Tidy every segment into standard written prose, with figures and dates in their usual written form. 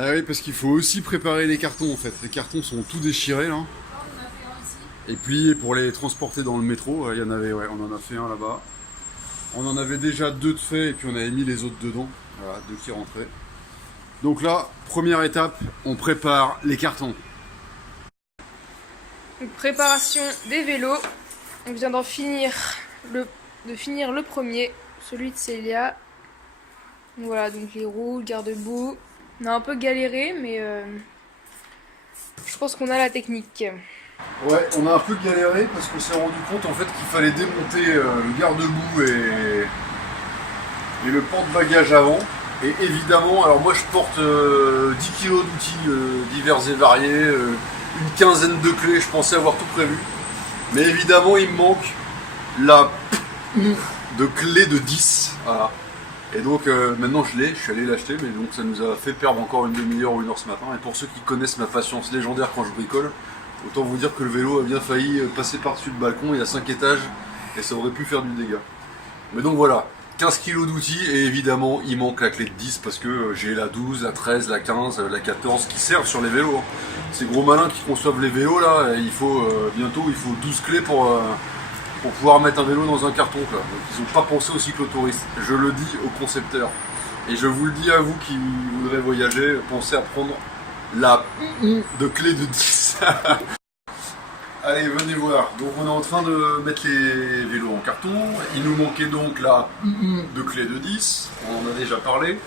Ah oui, parce qu'il faut aussi préparer les cartons en fait. Les cartons sont tout déchirés là. Et pliés pour les transporter dans le métro. Il y en avait, ouais, on en a fait un là-bas. On en avait déjà 2 de fait et puis on avait mis les autres dedans. Voilà, 2 qui rentraient. Donc là, première étape, on prépare les cartons. Donc, préparation des vélos. On vient d'en finir le premier, celui de Célia. Donc, voilà, donc les roues, le garde-boue. On a un peu galéré, mais je pense qu'on a la technique. Ouais, on a un peu galéré parce qu'on s'est rendu compte en fait qu'il fallait démonter le garde-boue et le porte-bagages avant. Et évidemment, alors moi je porte 10 kilos d'outils divers et variés, une quinzaine de clés, je pensais avoir tout prévu. Mais évidemment, il me manque la de clé de 10. Voilà. Et donc maintenant je suis allé l'acheter, mais donc ça nous a fait perdre encore une demi-heure ou une heure ce matin. Et pour ceux qui connaissent ma patience légendaire quand je bricole, autant vous dire que le vélo a bien failli passer par-dessus le balcon, il y a 5 étages, et ça aurait pu faire du dégât. Mais donc voilà, 15 kilos d'outils, et évidemment il manque la clé de 10, parce que j'ai la 12, la 13, la 15, la 14, qui servent sur les vélos. Ces gros malins qui conçoivent les vélos là, bientôt il faut 12 clés pour pouvoir mettre un vélo dans un carton, quoi. Donc ils n'ont pas pensé aux cyclotouristes. Je le dis aux concepteurs. Et je vous le dis à vous qui voudrez voyager, pensez à prendre la de clé de 10. Allez, venez voir. Donc on est en train de mettre les vélos en carton. Il nous manquait donc la de clé de 10. On en a déjà parlé.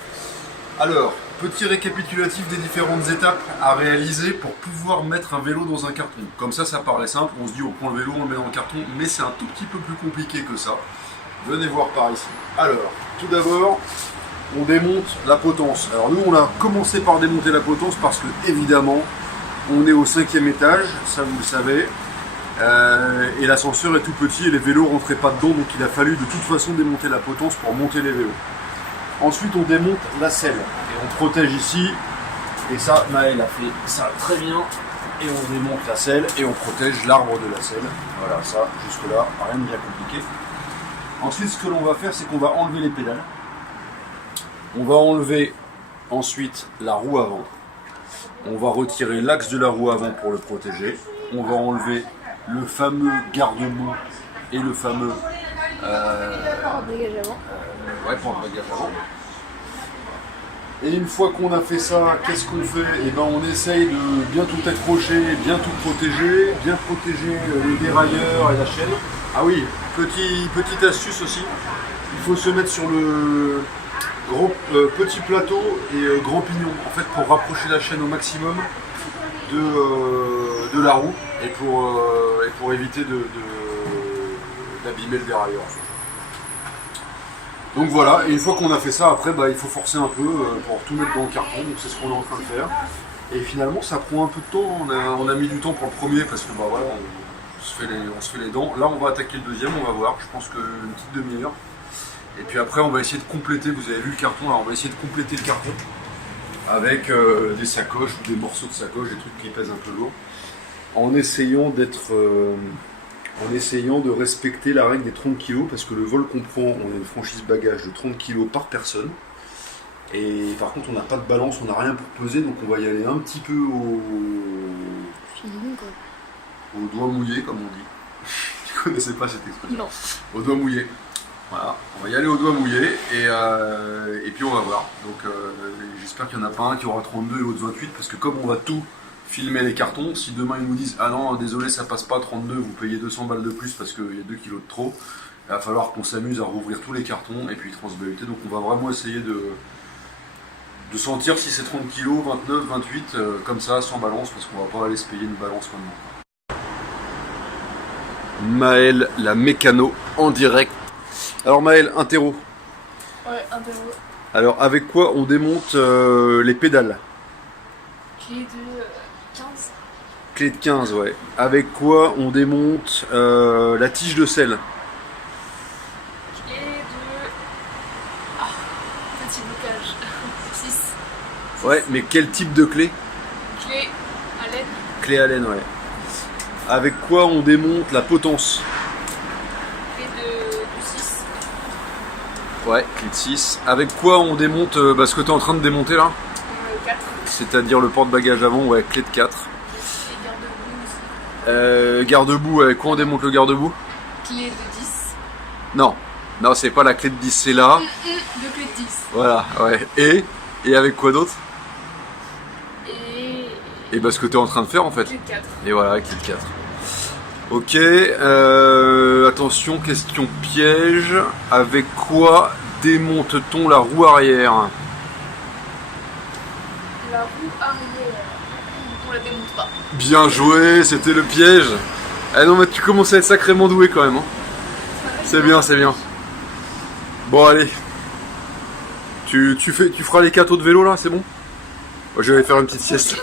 Alors, petit récapitulatif des différentes étapes à réaliser pour pouvoir mettre un vélo dans un carton. Comme ça paraît simple, on se dit on prend le vélo, on le met dans le carton, mais c'est un tout petit peu plus compliqué que ça. Venez voir par ici. Alors, tout d'abord, on démonte la potence. Alors nous, on a commencé par démonter la potence parce que, évidemment, on est au 5e étage, ça vous le savez, et l'ascenseur est tout petit et les vélos ne rentraient pas dedans, donc il a fallu de toute façon démonter la potence pour monter les vélos. Ensuite, on démonte la selle et on protège ici. Et ça, Maël a fait ça très bien. Et on démonte la selle et on protège l'arbre de la selle. Voilà, ça, jusque-là, rien de bien compliqué. Ensuite, ce que l'on va faire, c'est qu'on va enlever les pédales. On va enlever ensuite la roue avant. On va retirer l'axe de la roue avant pour le protéger. On va enlever le fameux garde-boue et le fameux Porte-bagages avant. porte-bagages avant. Et une fois qu'on a fait ça, qu'est-ce qu'on fait? Eh ben, on essaye de bien tout accrocher, bien tout protéger, bien protéger les dérailleurs et la chaîne. Ah oui, petite astuce aussi, il faut se mettre sur le petit plateau et grand pignon, en fait, pour rapprocher la chaîne au maximum de la roue et pour éviter d'abîmer le dérailleur. Donc voilà, et une fois qu'on a fait ça, après il faut forcer un peu pour tout mettre dans le carton, donc c'est ce qu'on est en train de faire. Et finalement ça prend un peu de temps, on a mis du temps pour le premier parce que voilà, on se fait les dents. Là on va attaquer le deuxième, on va voir, je pense qu'une petite demi-heure. Et puis après on va essayer de compléter, vous avez vu le carton, alors on va essayer de compléter le carton avec des sacoches ou des morceaux de sacoche, des trucs qui pèsent un peu lourd, en essayant de respecter la règle des 30 kg, parce que le vol qu'on prend, on a une franchise bagage de 30 kg par personne. Et par contre, on n'a pas de balance, on n'a rien pour peser, donc on va y aller un petit peu au doigt mouillé, comme on dit. Tu connaissais pas cette expression? Non. Au doigt mouillé. Voilà, on va y aller au doigt mouillé, et puis on va voir. Donc j'espère qu'il n'y en a pas un qui aura 32 et l'autre 28, parce que comme on va tout filmer les cartons, si demain ils nous disent ah non désolé ça passe pas 32, vous payez 200 balles de plus parce qu'il y a 2 kilos de trop, il va falloir qu'on s'amuse à rouvrir tous les cartons et puis transbahuter. Donc on va vraiment essayer de sentir si c'est 30 kilos, 29, 28, comme ça sans balance, parce qu'on va pas aller se payer une balance maintenant. Maël, la mécano en direct. Alors Maël, interro. Ouais, interro. Alors avec quoi on démonte les pédales? Clé de 15. Clé de 15, ouais. Avec quoi on démonte la tige de selle? Clé de... petit bocage. 6. Ouais, mais quel type de clé? Clé à laine. Clé à laine, ouais. Avec quoi on démonte la potence? Clé de 6. Ouais, clé de 6. Avec quoi on démonte ce que tu es en train de démonter là? 4. c'est-à-dire le porte-bagages avant, ouais, clé de 4. Et garde-boue aussi. Garde-boue, avec quoi on démonte le garde-boue? Clé de 10. Non, non, c'est pas la clé de 10, c'est là. De clé de 10. Voilà, ouais. Et avec quoi d'autre? Et bah ce que tu es en train de faire en fait. Clé de 4. Et voilà, clé de 4. Ok, attention, question piège. Avec quoi démonte-t-on la roue arrière? La roue arrière. On la démonte pas. Bien joué, c'était le piège. Ah non mais tu commences à être sacrément doué quand même. Hein. C'est bien, c'est bien. Bon allez. Tu feras les 4 autres vélos là, c'est bon? Moi, je vais aller faire une petite sieste.